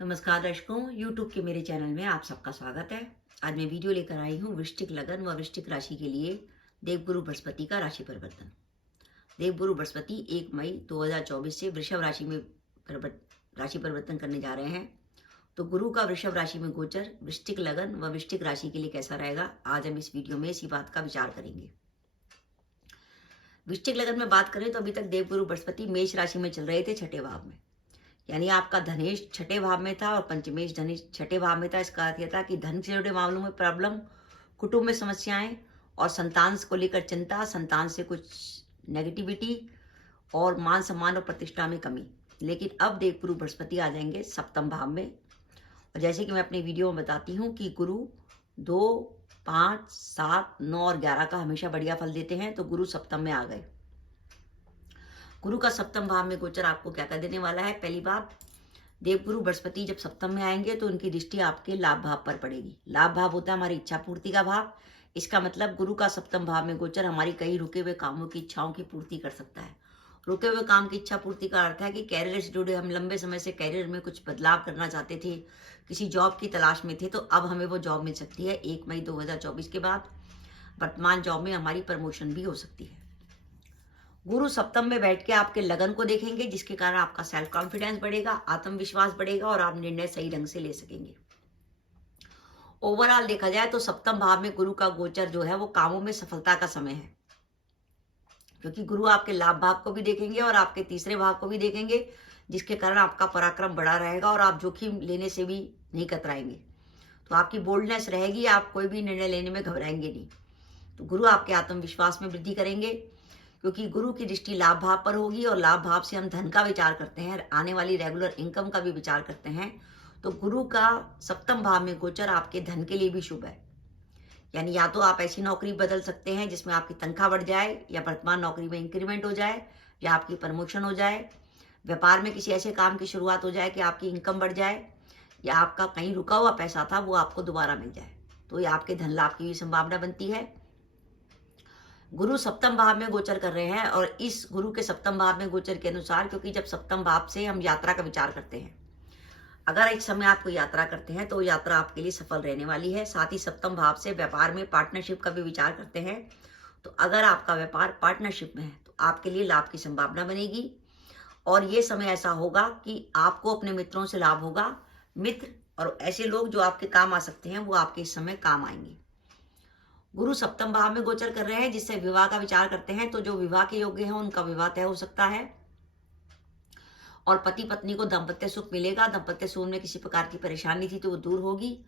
नमस्कार दर्शकों, YouTube के मेरे चैनल में आप सबका स्वागत है। आज मैं वीडियो लेकर आई हूँ वृश्चिक लगन व वृश्चिक राशि के लिए देवगुरु बृहस्पति का राशि परिवर्तन। देवगुरु बृहस्पति 1 मई 2024 से वृषभ राशि में राशि परिवर्तन करने जा रहे हैं। तो गुरु का वृषभ राशि में गोचर वृश्चिक लगन व वृश्चिक राशि के लिए कैसा रहेगा, आज हम इस वीडियो में इसी बात का विचार करेंगे। वृश्चिक लगन में बात करें तो अभी तक देवगुरु बृहस्पति मेष राशि में चल रहे थे, छठे भाव में। यानी आपका धनेश छठे भाव में था और पंचमेश धनेश छठे भाव में था। इसका अर्थ यह था कि धन से जुड़े मामलों में प्रॉब्लम, कुटुंब में समस्याएं और संतान को लेकर चिंता, संतान से कुछ नेगेटिविटी और मान सम्मान और प्रतिष्ठा में कमी। लेकिन अब देवगुरु बृहस्पति आ जाएंगे सप्तम भाव में। और जैसे कि मैं अपनी वीडियो में बताती हूँ कि गुरु 2, 5, 7, 9 और 11 का हमेशा बढ़िया फल देते हैं, तो गुरु सप्तम में आ गए। गुरु का सप्तम भाव में गोचर आपको क्या कर देने वाला है? पहली बात, देवगुरु बृहस्पति जब सप्तम में आएंगे तो उनकी दृष्टि आपके लाभ भाव पर पड़ेगी। लाभ भाव होता है हमारी इच्छा पूर्ति का भाव। इसका मतलब गुरु का सप्तम भाव में गोचर हमारी कई रुके हुए कामों की इच्छाओं की पूर्ति कर सकता है। रुके हुए काम की इच्छा पूर्ति का अर्थ है कि कैरियर से जुड़े, हम लंबे समय से कैरियर में कुछ बदलाव करना चाहते थे, किसी जॉब की तलाश में थे, तो अब हमें वो जॉब मिल सकती है। 1 मई 2024 के बाद वर्तमान जॉब में हमारी प्रमोशन भी हो सकती है। गुरु सप्तम में बैठ के आपके लगन को देखेंगे, जिसके कारण आपका सेल्फ कॉन्फिडेंस बढ़ेगा, आत्मविश्वास बढ़ेगा और आप निर्णय सही ढंग से ले सकेंगे। ओवरऑल देखा जाए तो सप्तम भाव में गुरु का गोचर जो है वो कामों में सफलता का समय है, क्योंकि गुरु आपके लाभ भाव को भी देखेंगे और आपके तीसरे भाव को भी देखेंगे, जिसके कारण आपका पराक्रम बढ़ा रहेगा और आप जोखिम लेने से भी नहीं कतराएंगे। तो आपकी बोल्डनेस रहेगी, आप कोई भी निर्णय लेने में घबराएंगे नहीं। तो गुरु आपके आत्मविश्वास में वृद्धि करेंगे, क्योंकि गुरु की दृष्टि लाभ भाव पर होगी और लाभ भाव से हम धन का विचार करते हैं, आने वाली रेगुलर इनकम का भी विचार करते हैं। तो गुरु का सप्तम भाव में गोचर आपके धन के लिए भी शुभ है। यानी या तो आप ऐसी नौकरी बदल सकते हैं जिसमें आपकी तनख्वाह बढ़ जाए, या वर्तमान नौकरी में इंक्रीमेंट हो जाए, या आपकी प्रमोशन हो जाए। व्यापार में किसी ऐसे काम की शुरुआत हो जाए कि आपकी इनकम बढ़ जाए, या आपका कहीं रुका हुआ पैसा था वो आपको दोबारा मिल जाए। तो ये आपके धन लाभ की भी संभावना बनती है। गुरु सप्तम भाव में गोचर कर रहे हैं और इस गुरु के सप्तम भाव में गोचर के अनुसार, क्योंकि जब सप्तम भाव से हम यात्रा का विचार करते हैं, अगर एक समय आप कोई यात्रा करते हैं तो यात्रा आपके लिए सफल रहने वाली है। साथ ही सप्तम भाव से व्यापार में पार्टनरशिप का भी विचार करते हैं, तो अगर आपका व्यापार पार्टनरशिप में है तो आपके लिए लाभ की संभावना बनेगी। और ये समय ऐसा होगा कि आपको अपने मित्रों से लाभ होगा। मित्र और ऐसे लोग जो आपके काम आ सकते हैं वो आपके इस समय काम आएंगे। गुरु सप्तम भाव में गोचर कर रहे हैं, जिससे विवाह का विचार करते हैं, तो जो विवाह के योग्य हैं उनका विवाह तय हो सकता है और पति पत्नी को दाम्पत्य सुख मिलेगा। दाम्पत्य सुख में किसी प्रकार की परेशानी थी तो वो दूर होगी।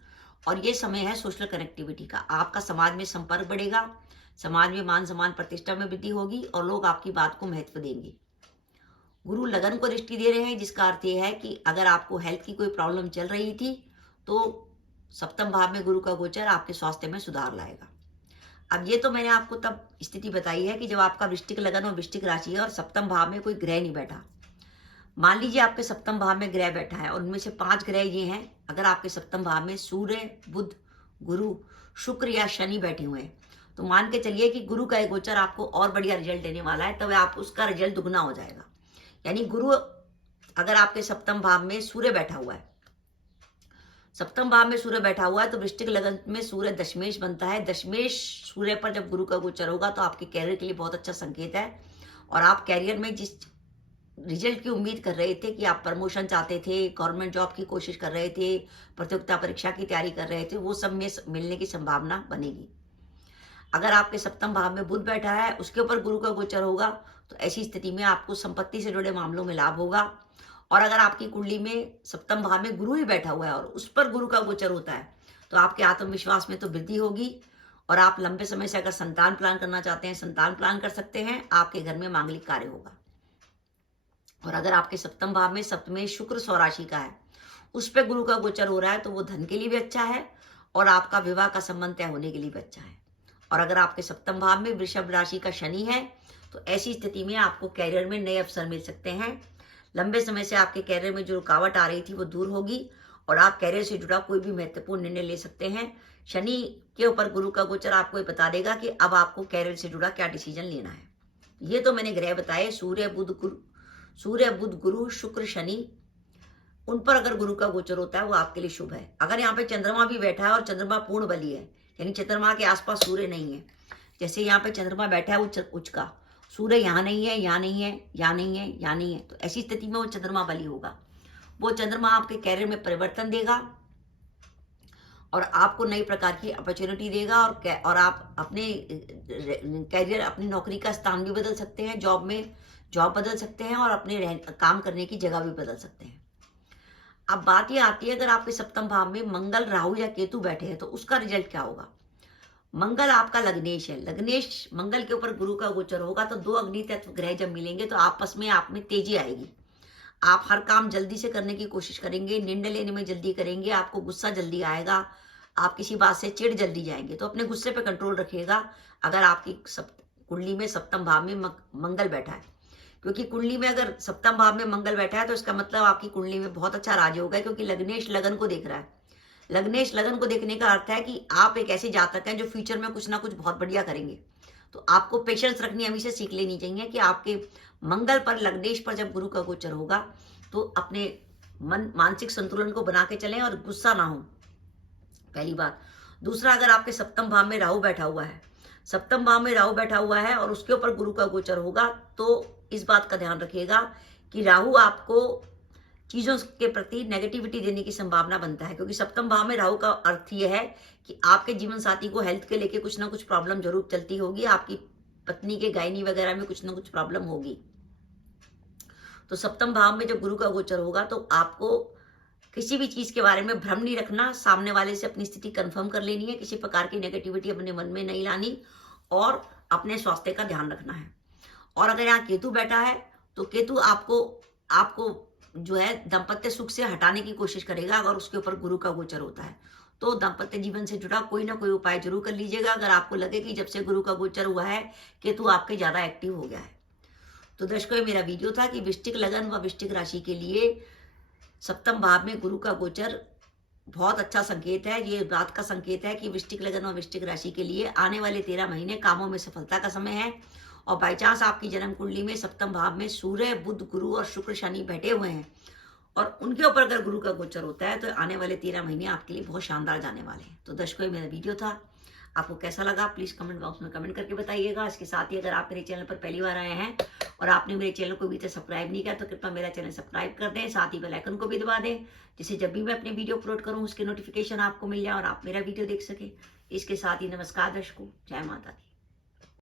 और ये समय है सोशल कनेक्टिविटी का। आपका समाज में संपर्क बढ़ेगा, समाज में मान सम्मान प्रतिष्ठा में वृद्धि होगी और लोग आपकी बात को महत्व देंगे। गुरु लगन को दृष्टि दे रहे हैं, जिसका अर्थ यह है कि अगर आपको हेल्थ की कोई प्रॉब्लम चल रही थी तो सप्तम भाव में गुरु का गोचर आपके स्वास्थ्य में सुधार लाएगा। अब ये तो मैंने आपको तब स्थिति बताई है कि जब आपका वृश्चिक लगन और वृश्चिक राशि है और सप्तम भाव में कोई ग्रह नहीं बैठा। मान लीजिए आपके सप्तम भाव में ग्रह बैठा है और उनमें से 5 ग्रह ये हैं। अगर आपके सप्तम भाव में सूर्य, बुध, गुरु, शुक्र या शनि बैठे हुए हैं, तो मान के चलिए कि गुरु का एक गोचर आपको और बढ़िया रिजल्ट देने वाला है, तब आप उसका रिजल्ट दुगना हो जाएगा। यानी गुरु, अगर आपके सप्तम भाव में सूर्य बैठा हुआ है, सप्तम भाव में सूर्य बैठा हुआ है, तो वृश्चिक लगन में सूर्य दशमेश बनता है। दशमेश सूर्य पर जब गुरु का गोचर होगा तो आपके कैरियर के लिए बहुत अच्छा संकेत है। और आप कैरियर में जिस रिजल्ट की उम्मीद कर रहे थे कि आप प्रमोशन चाहते थे, गवर्नमेंट जॉब की कोशिश कर रहे थे, प्रतियोगिता परीक्षा की तैयारी कर रहे थे, वो सब में मिलने की संभावना बनेगी। अगर आपके सप्तम भाव में बुध बैठा है, उसके ऊपर गुरु का गोचर होगा, तो ऐसी स्थिति में आपको संपत्ति से जुड़े मामलों में लाभ होगा। और अगर आपकी कुंडली में सप्तम भाव में गुरु ही बैठा हुआ है और उस पर गुरु का गोचर होता है, तो आपके आत्मविश्वास में तो वृद्धि होगी और आप लंबे समय से अगर संतान प्लान करना चाहते हैं, संतान प्लान कर सकते हैं। आपके घर में मांगलिक कार्य होगा। और अगर आपके सप्तम भाव में सप्तमें शुक्र स्वराशि का है, उस पर गुरु का गोचर हो रहा है, तो वो धन के लिए भी अच्छा है और आपका विवाह का संबंध तय होने के लिए भी अच्छा है। और अगर आपके सप्तम भाव में वृषभ राशि का शनि है, तो ऐसी स्थिति में आपको कैरियर में नए अवसर मिल सकते हैं। लंबे समय से आपके कैरियर में जो रुकावट आ रही थी वो दूर होगी और आप कैरियर से जुड़ा कोई भी महत्वपूर्ण निर्णय ले सकते हैं। शनि के ऊपर गुरु का गोचर आपको ये बता देगा कि अब आपको कैरियर से जुड़ा क्या डिसीजन लेना है। ये तो मैंने ग्रह बताए, सूर्य बुध गुरु, शुक्र शनि, उन पर अगर गुरु का गोचर होता है वो आपके लिए शुभ है। अगर यहाँ पे चंद्रमा भी बैठा है और चंद्रमा पूर्ण बली है, यानी चंद्रमा के आसपास सूर्य नहीं है, जैसे यहाँ पे चंद्रमा बैठा है उच्च का, सूर्य यहाँ नहीं है, यहाँ नहीं है, यहाँ नहीं है, यहाँ नहीं है, तो ऐसी स्थिति में वो चंद्रमा बली होगा। वो चंद्रमा आपके कैरियर में परिवर्तन देगा और आपको नई प्रकार की अपॉर्चुनिटी देगा, और आप अपने कैरियर, अपनी नौकरी का स्थान भी बदल सकते हैं, जॉब बदल सकते हैं, और अपने काम करने की जगह भी बदल सकते हैं। अब बात ये आती है, अगर आपके सप्तम भाव में मंगल, राहु या केतु बैठे हैं तो उसका रिजल्ट क्या होगा। मंगल आपका लग्नेश है, लग्नेश मंगल के ऊपर गुरु का गोचर होगा तो दो अग्नि तत्व ग्रह जब मिलेंगे तो आपस में आप में तेजी आएगी। आप हर काम जल्दी से करने की कोशिश करेंगे, निर्णय लेने में जल्दी करेंगे, आपको गुस्सा जल्दी आएगा, आप किसी बात से चिढ़ जल्दी जाएंगे। तो अपने गुस्से पे कंट्रोल रखिएगा अगर आपकी कुंडली में सप्तम भाव में मंगल बैठा है, क्योंकि कुंडली में अगर सप्तम भाव में मंगल बैठा है तो इसका मतलब आपकी कुंडली में बहुत अच्छा राजयोग है, क्योंकि लग्नेश लगन को देख रहा है। लग्नेश लगन को देखने का अर्थ है कि आप एक ऐसे जातक हैं जो फ्यूचर में कुछ ना कुछ बहुत बढ़िया करेंगे। तो आपको पेशेंस रखनी अभी से सीख लेनी चाहिए कि आपके मंगल पर, लग्नेश पर जब गुरु का गोचर होगा तो अपने मानसिक संतुलन को बना के चलें और गुस्सा ना हो, पहली बात। दूसरा, अगर आपके सप्तम भाव में राहु बैठा हुआ है, सप्तम भाव में राहु बैठा हुआ है और उसके ऊपर गुरु का गोचर होगा, तो इस बात का ध्यान रखिएगा कि राहु आपको चीजों के प्रति नेगेटिविटी देने की संभावना बनता है, क्योंकि सप्तम भाव में राहु का अर्थ यह है कि आपके जीवन साथी को हेल्थ के लेके कुछ ना कुछ प्रॉब्लम जरूर चलती होगी, आपकी पत्नी के गायनी वगैरह में कुछ ना कुछ प्रॉब्लम होगी। तो सप्तम भाव में जब गुरु का गोचर होगा तो आपको किसी भी चीज के बारे में भ्रम नहीं रखना, सामने वाले से अपनी स्थिति कंफर्म कर लेनी है, किसी प्रकार की नेगेटिविटी अपने मन में नहीं लानी, और अपने स्वास्थ्य का ध्यान रखना है। और अगर यहाँ केतु बैठा है तो केतु आपको जो है दाम्पत्य सुख से हटाने की कोशिश करेगा। अगर उसके ऊपर गुरु का गोचर होता है तो दाम्पत्य जीवन से जुड़ा कोई ना कोई उपाय जरूर कर लीजिएगा, अगर आपको लगे कि जब से गुरु का गोचर हुआ है केतु आपके ज्यादा एक्टिव हो गया है। तो दर्शकों, ये मेरा वीडियो था कि वृश्चिक लगन व वृश्चिक राशि के लिए सप्तम भाव में गुरु का गोचर बहुत अच्छा संकेत है। ये बात का संकेत है कि वृश्चिक लगन और वृश्चिक राशि के लिए आने वाले 13 महीने कामों में सफलता का समय है। और बाई चांस आपकी जन्म कुंडली में सप्तम भाव में सूर्य, बुध, गुरु और शुक्र, शनि बैठे हुए हैं और उनके ऊपर अगर गुरु का गोचर होता है तो आने वाले 13 महीने आपके लिए बहुत शानदार जाने वाले हैं। तो दर्शकों, ये मेरा वीडियो था, आपको कैसा लगा प्लीज कमेंट बॉक्स में कमेंट करके बताइएगा। इसके साथ ही अगर आप मेरे चैनल पर पहली बार आए हैं और आपने मेरे चैनल को अभी तक सब्सक्राइब नहीं किया तो कृपया मेरा चैनल सब्सक्राइब कर दें, साथ ही बेल आइकन को भी दबा दें, जिससे जब भी मैं अपने वीडियो अपलोड करूं उसके नोटिफिकेशन आपको मिल जाए और आप मेरा वीडियो देख सके। इसके साथ ही नमस्कार दर्शकों, जय माता दी।